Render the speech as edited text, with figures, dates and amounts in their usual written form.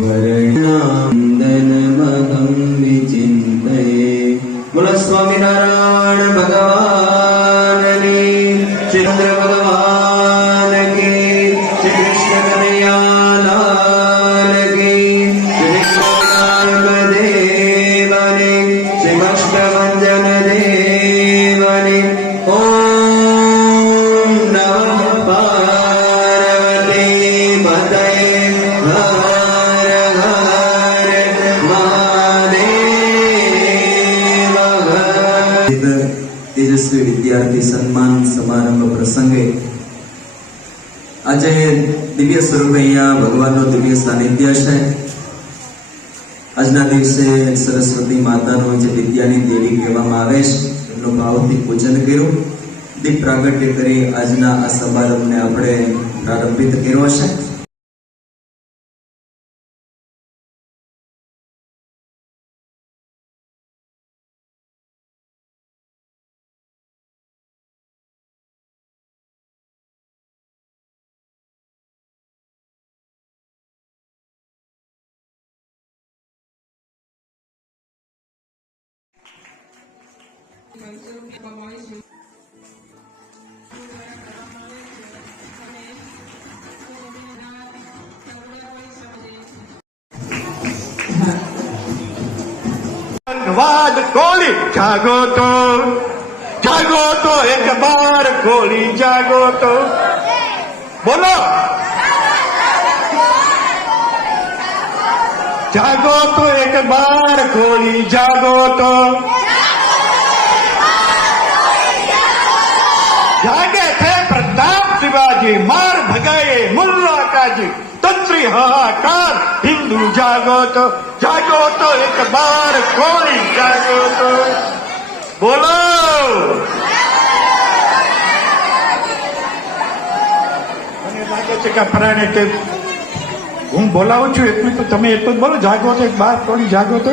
वर्णान्दनमहं विचिन्तये। बोलो स्वामिनारायण भगवान की, श्री चंद्र भगवान की, श्री कृष्ण कन्हैया लाल की, श्री स्वामिनारायण देव ने, श्री भक्तभंजन देव ने। ओम नमः पार्वती पतये हर हर महादेव। तेजस्वी विद्यार्थी सम्मान समारंभ प्रसंगे आज दिव्य स्वरूप अहींया भगवाननो दिव्य सानिध्य छे। आजना दिवसे सरस्वती मातानो जे विद्यानी देवी कहेवामां आवे छे एमनो भावथी पूजन कर्युं। दीप प्रागट्य करी आजना आ समारंभने आपणे प्रारंभित कर्यो छे। वाद कोली जागो तो एक बार कोली जागो तो बोलो जागो तो एक बार कोली जागो तो जागे थे प्रताप शिवाजी मार भगाए मुल्ला काजी तंत्री हाहाकार हिंदू जागो तो एक बार कोई जागो तो बोलो મને લાગે છે કે ફરાણે કે હું બોલાવું છું એટલું તો તમે એટલું જ બોલો જાગો તો એક બાર કોળી જાગો તો